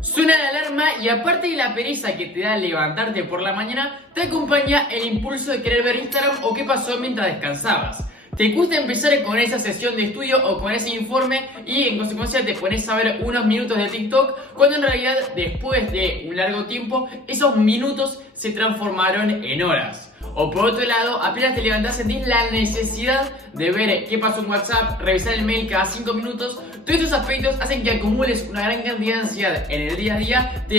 Suena la alarma y aparte de la pereza que te da levantarte por la mañana, te acompaña el impulso de querer ver Instagram o qué pasó mientras descansabas. Te cuesta empezar con esa sesión de estudio o con ese informe y en consecuencia te pones a ver unos minutos de TikTok cuando en realidad después de un largo tiempo esos minutos se transformaron en horas. O por otro lado, apenas te levantás sentís la necesidad de ver qué pasó en WhatsApp, revisar el mail cada 5 minutos. Todos estos aspectos hacen que acumules una gran cantidad de ansiedad en el día a día, te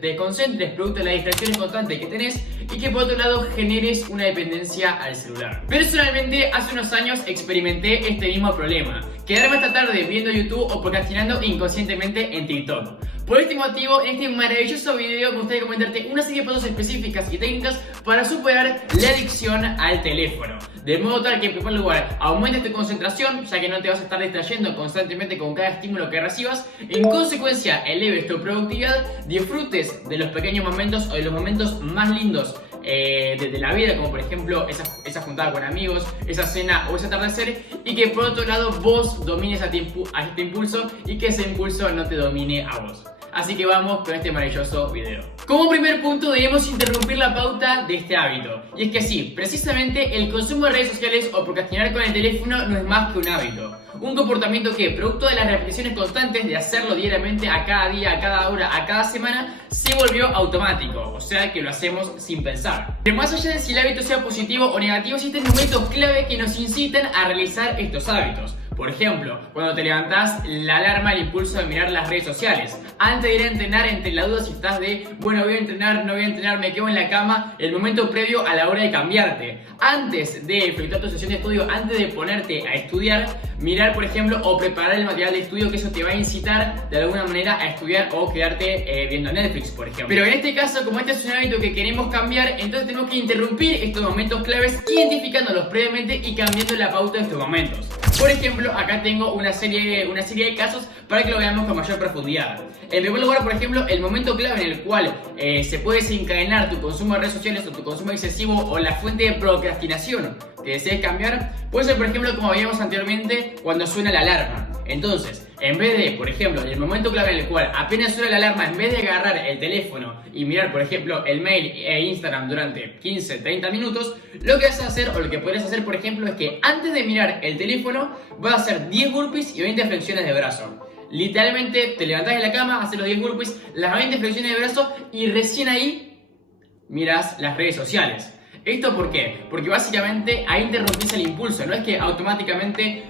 desconcentres producto de las distracciones constantes que tenés y que por otro lado generes una dependencia al celular. Personalmente, hace unos años experimenté este mismo problema: quedarme hasta tarde viendo YouTube o procrastinando inconscientemente en TikTok. Por este motivo, en este maravilloso video me gustaría comentarte una serie de pasos específicas y técnicas para superar la adicción al teléfono. De modo tal que en primer lugar aumentes tu concentración, ya que no te vas a estar distrayendo constantemente con cada estímulo que recibas. En consecuencia, eleves tu productividad, disfrutes de los pequeños momentos o de los momentos más lindos de la vida, como por ejemplo esa juntada con amigos, esa cena o ese atardecer, y que por otro lado vos domines a este impulso y que ese impulso no te domine a vos. Así que vamos con este maravilloso video. Como primer punto debemos interrumpir la pauta de este hábito. Y es que sí, precisamente el consumo de redes sociales o procrastinar con el teléfono no es más que un hábito. Un comportamiento que, producto de las repeticiones constantes de hacerlo diariamente a cada día, a cada hora, a cada semana, se volvió automático. O sea que lo hacemos sin pensar. Pero más allá de si el hábito sea positivo o negativo, existen momentos clave que nos incitan a realizar estos hábitos. Por ejemplo, cuando te levantás, la alarma, el impulso de mirar las redes sociales. Antes de ir a entrenar, entre la duda si estás de, bueno, voy a entrenar, no voy a entrenar, me quedo en la cama, el momento previo a la hora de cambiarte. Antes de efectuar tu sesión de estudio, antes de ponerte a estudiar, mirar, por ejemplo, o preparar el material de estudio, que eso te va a incitar de alguna manera a estudiar o quedarte viendo Netflix, por ejemplo. Pero en este caso, como este es un hábito que queremos cambiar, entonces tenemos que interrumpir estos momentos claves, identificándolos previamente y cambiando la pauta de estos momentos. Por ejemplo, acá tengo una serie de casos para que lo veamos con mayor profundidad. En primer lugar, por ejemplo, el momento clave en el cual se puede desencadenar tu consumo de redes sociales o tu consumo excesivo o la fuente de procrastinación que desees cambiar, puede ser, por ejemplo, como veíamos anteriormente, cuando suena la alarma. Entonces, en vez de, por ejemplo, en el momento clave en el cual apenas suena la alarma, en vez de agarrar el teléfono y mirar, por ejemplo, el mail e Instagram durante 15-30 minutos, lo que vas a hacer, o lo que podrías hacer, por ejemplo, es que antes de mirar el teléfono vas a hacer 10 burpees y 20 flexiones de brazo. Literalmente te levantás de la cama, haces los 10 burpees, las 20 flexiones de brazo y recién ahí miras las redes sociales. ¿Esto por qué? Porque básicamente ahí interrumpís el impulso. No es que automáticamente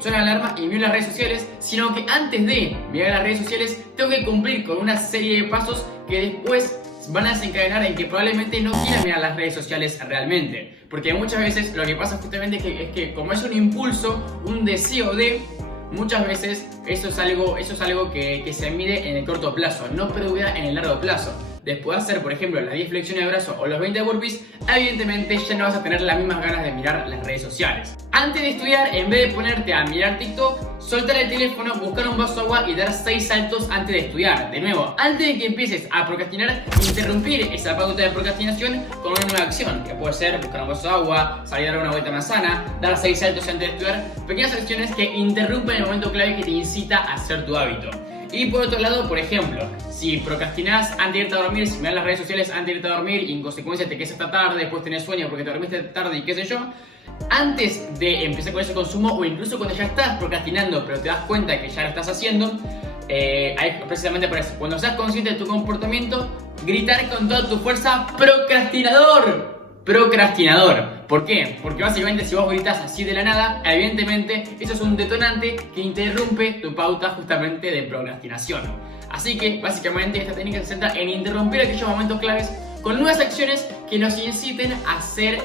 suena la alarma y miro las redes sociales, sino que antes de mirar las redes sociales tengo que cumplir con una serie de pasos que después van a desencadenar en que probablemente no quiera mirar las redes sociales realmente. Porque muchas veces lo que pasa justamente es que como es un impulso, un deseo de... Muchas veces eso es algo que se mide en el corto plazo, no perdura en el largo plazo. Después de hacer, por ejemplo, las 10 flexiones de brazo o los 20 burpees, evidentemente ya no vas a tener las mismas ganas de mirar las redes sociales. Antes de estudiar, en vez de ponerte a mirar TikTok, soltar el teléfono, buscar un vaso de agua y dar 6 saltos antes de estudiar. De nuevo, antes de que empieces a procrastinar, interrumpir esa pauta de procrastinación con una nueva acción, que puede ser buscar un vaso de agua, salir a dar una vuelta manzana, dar 6 saltos antes de estudiar. Pequeñas acciones que interrumpen el momento clave que te incita a hacer tu hábito. Y por otro lado, por ejemplo, si procrastinás antes de irte a dormir, si miras las redes sociales antes de irte a dormir y en consecuencia te quedas hasta tarde, después tenés sueño porque te dormiste tarde y qué sé yo, antes de empezar con ese consumo o incluso cuando ya estás procrastinando pero te das cuenta que ya lo estás haciendo, ahí precisamente por eso, cuando seas consciente de tu comportamiento, gritar con toda tu fuerza: ¡procrastinador! Procrastinador. ¿Por qué? Porque básicamente si vos gritas así de la nada, evidentemente eso es un detonante que interrumpe tu pauta justamente de procrastinación. Así que básicamente esta técnica se centra en interrumpir aquellos momentos claves con nuevas acciones que nos inciten a hacer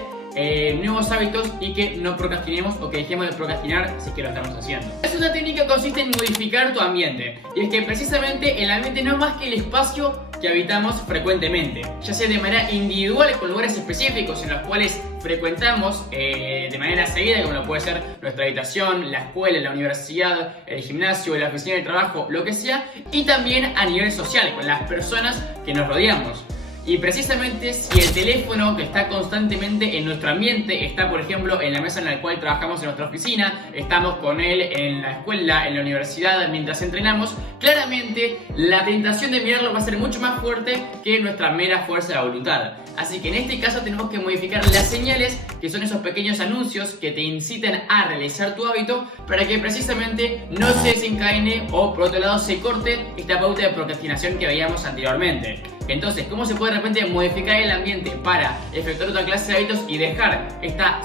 nuevos hábitos y que no procrastinemos o que dejemos de procrastinar si es que lo estamos haciendo. Es una técnica que consiste en modificar tu ambiente, y es que precisamente el ambiente no es más que el espacio que habitamos frecuentemente, ya sea de manera individual con lugares específicos en los cuales frecuentamos de manera seguida, como lo puede ser nuestra habitación, la escuela, la universidad, el gimnasio, la oficina de trabajo, lo que sea, y también a nivel social, con las personas que nos rodeamos. Y precisamente si el teléfono que está constantemente en nuestro ambiente, está por ejemplo en la mesa en la cual trabajamos en nuestra oficina, estamos con él en la escuela, en la universidad, mientras entrenamos, claramente la tentación de mirarlo va a ser mucho más fuerte que nuestra mera fuerza de voluntad. Así que en este caso tenemos que modificar las señales, que son esos pequeños anuncios que te incitan a realizar tu hábito, para que precisamente no se desencadene o por otro lado se corte esta pauta de procrastinación que veíamos anteriormente. Entonces, ¿cómo se puede de repente modificar el ambiente para efectuar otra clase de hábitos y dejar esta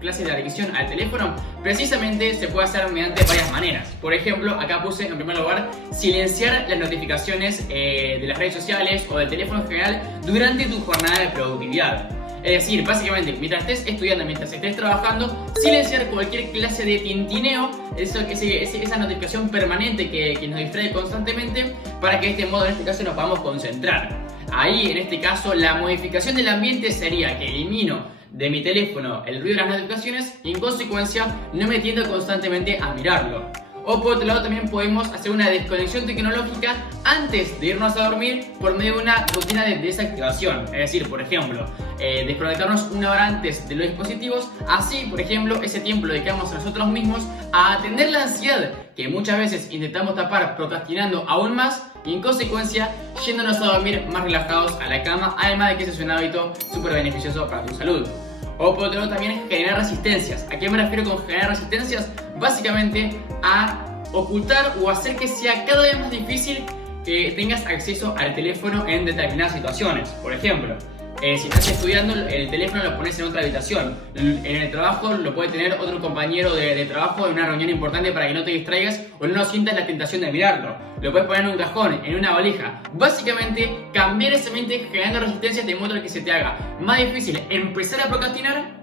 clase de adicción al teléfono? Precisamente se puede hacer mediante varias maneras. Por ejemplo, acá puse en primer lugar silenciar las notificaciones de las redes sociales o del teléfono en general durante tu jornada de productividad. Es decir, básicamente, mientras estés estudiando, mientras estés trabajando, silenciar cualquier clase de tintineo, esa notificación permanente que nos distrae constantemente, para que de este modo, en este caso, nos podamos concentrar. Ahí, en este caso, la modificación del ambiente sería que elimino de mi teléfono el ruido de las notificaciones y en consecuencia no me tiendo constantemente a mirarlo. O por otro lado también podemos hacer una desconexión tecnológica antes de irnos a dormir por medio de una rutina de desactivación. Es decir, por ejemplo, desconectarnos una hora antes de los dispositivos. Así, por ejemplo, ese tiempo lo dedicamos a nosotros mismos a atender la ansiedad que muchas veces intentamos tapar procrastinando aún más y en consecuencia yéndonos a dormir más relajados a la cama, además de que ese es un hábito súper beneficioso para tu salud. O por otro lado también generar resistencias. ¿A qué me refiero con generar resistencias? Básicamente a ocultar o hacer que sea cada vez más difícil que tengas acceso al teléfono en determinadas situaciones. Por ejemplo, si estás estudiando, el teléfono lo pones en otra habitación. En el trabajo lo puede tener otro compañero de trabajo en una reunión importante para que no te distraigas o no sientas la tentación de mirarlo. Lo puedes poner en un cajón, en una valija. Básicamente, cambiar esa mente generando resistencias de modo que se te haga más difícil empezar a procrastinar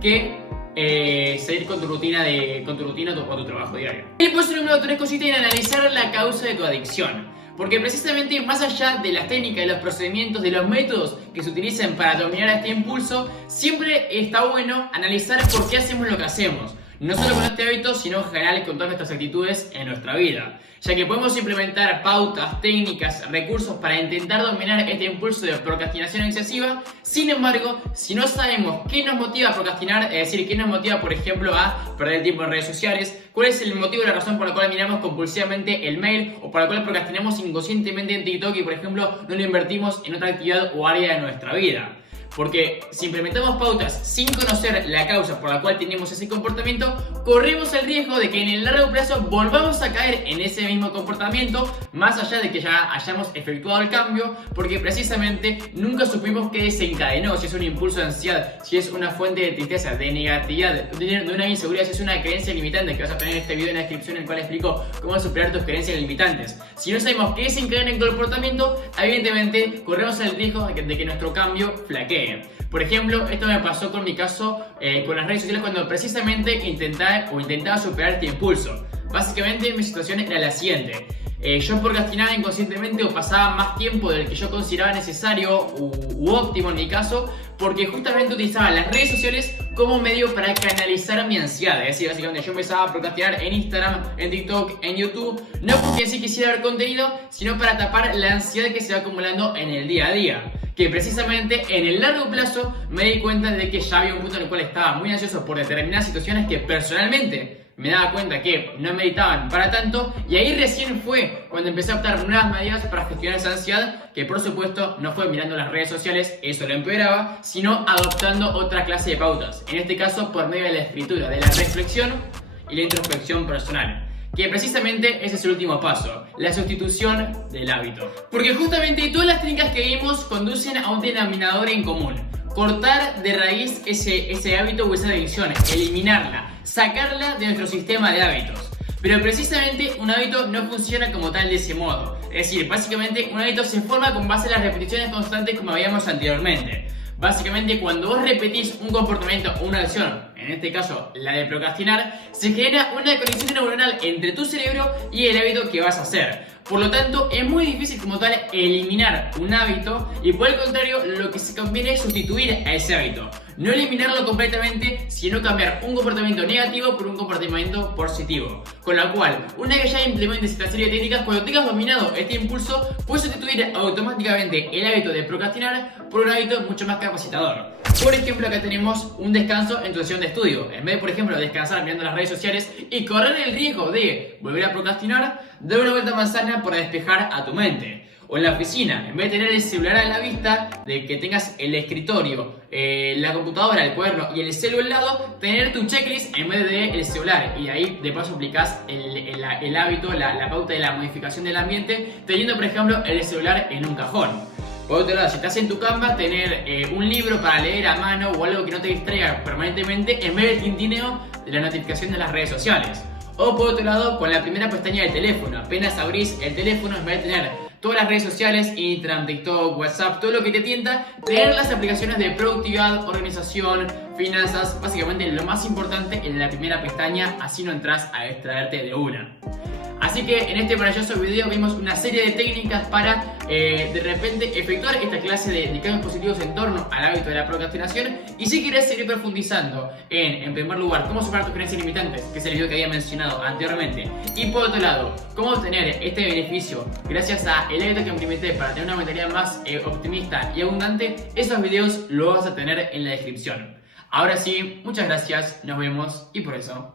que seguir con tu rutina o tu trabajo diario. El paso número 3 consiste en analizar la causa de tu adicción. Porque precisamente más allá de las técnicas, de los procedimientos, de los métodos que se utilizan para dominar este impulso, siempre está bueno analizar por qué hacemos lo que hacemos. No solo con este hábito, sino en general con todas nuestras actitudes en nuestra vida. Ya que podemos implementar pautas, técnicas, recursos para intentar dominar este impulso de procrastinación excesiva. Sin embargo, si no sabemos qué nos motiva a procrastinar, es decir, qué nos motiva, por ejemplo, a perder tiempo en redes sociales, cuál es el motivo y la razón por la cual miramos compulsivamente el mail o por la cual procrastinamos inconscientemente en TikTok y, por ejemplo, no lo invertimos en otra actividad o área de nuestra vida. Porque si implementamos pautas sin conocer la causa por la cual tenemos ese comportamiento, corremos el riesgo de que en el largo plazo volvamos a caer en ese mismo comportamiento, más allá de que ya hayamos efectuado el cambio, porque precisamente nunca supimos qué desencadenó, si es un impulso de ansiedad, si es una fuente de tristeza, de negatividad, de una inseguridad, si es una creencia limitante, que vas a tener en este video en la descripción en el cual explico cómo superar tus creencias limitantes. Si no sabemos qué desencadena el comportamiento, evidentemente corremos el riesgo de que nuestro cambio flaquee. Por ejemplo, esto me pasó con mi caso con las redes sociales cuando precisamente intentaba superar este impulso. Básicamente mi situación era la siguiente. Yo procrastinaba inconscientemente o pasaba más tiempo del que yo consideraba necesario u óptimo en mi caso, porque justamente utilizaba las redes sociales como medio para canalizar mi ansiedad. Es decir, básicamente yo empezaba a procrastinar en Instagram, en TikTok, en YouTube, no porque sí quisiera ver contenido, sino para tapar la ansiedad que se va acumulando en el día a día. Que precisamente en el largo plazo me di cuenta de que ya había un punto en el cual estaba muy ansioso por determinadas situaciones que personalmente me daba cuenta que no meditaban para tanto, y ahí recién fue cuando empecé a adoptar nuevas medidas para gestionar esa ansiedad, que por supuesto no fue mirando las redes sociales, eso lo empeoraba, sino adoptando otra clase de pautas, en este caso por medio de la escritura, de la reflexión y la introspección personal. Que precisamente ese es el último paso, la sustitución del hábito. Porque justamente todas las técnicas que vimos conducen a un denominador en común: cortar de raíz ese hábito o esa adicción, eliminarla, sacarla de nuestro sistema de hábitos. Pero precisamente un hábito no funciona como tal de ese modo. Es decir, básicamente un hábito se forma con base en las repeticiones constantes como veíamos anteriormente. Básicamente cuando vos repetís un comportamiento o una acción, en en este caso la de procrastinar, se genera una conexión neuronal entre tu cerebro y el hábito que vas a hacer. Por lo tanto, es muy difícil como tal eliminar un hábito y por el contrario, lo que se conviene es sustituir a ese hábito. No eliminarlo completamente, sino cambiar un comportamiento negativo por un comportamiento positivo. Con lo cual, una que ya implementes esta serie de técnicas, cuando tengas dominado este impulso, puedes sustituir automáticamente el hábito de procrastinar por un hábito mucho más capacitador. Por ejemplo, acá tenemos un descanso en tu sesión de estudio. En vez de, por ejemplo, descansar mirando las redes sociales y correr el riesgo de volver a procrastinar, dar una vuelta a manzana para despejar a tu mente. O en la oficina, en vez de tener el celular a la vista, de que tengas el escritorio, la computadora, el cuaderno y el celu al lado, tener tu checklist en vez del celular. Y ahí de paso aplicás el hábito, la pauta de la modificación del ambiente, teniendo por ejemplo el celular en un cajón. Por otro lado, si estás en tu Canva, tener un libro para leer a mano o algo que no te distraiga permanentemente en vez del tintineo de la notificación de las redes sociales. O por otro lado, con la primera pestaña del teléfono, apenas abrís el teléfono, en vez de tener todas las redes sociales, Instagram, TikTok, WhatsApp, todo lo que te tienta, tener las aplicaciones de productividad, organización, finanzas, básicamente lo más importante en la primera pestaña, así no entras a distraerte de una. Así que en este maravilloso video vimos una serie de técnicas para de repente efectuar esta clase de cambios positivos en torno al hábito de la procrastinación. Y si quieres seguir profundizando en primer lugar, cómo superar tus creencias limitantes, que es el video que había mencionado anteriormente, y por otro lado, cómo obtener este beneficio gracias a el hábito que implementé para tener una mentalidad más optimista y abundante, esos videos los vas a tener en la descripción. Ahora sí, muchas gracias, nos vemos y por eso...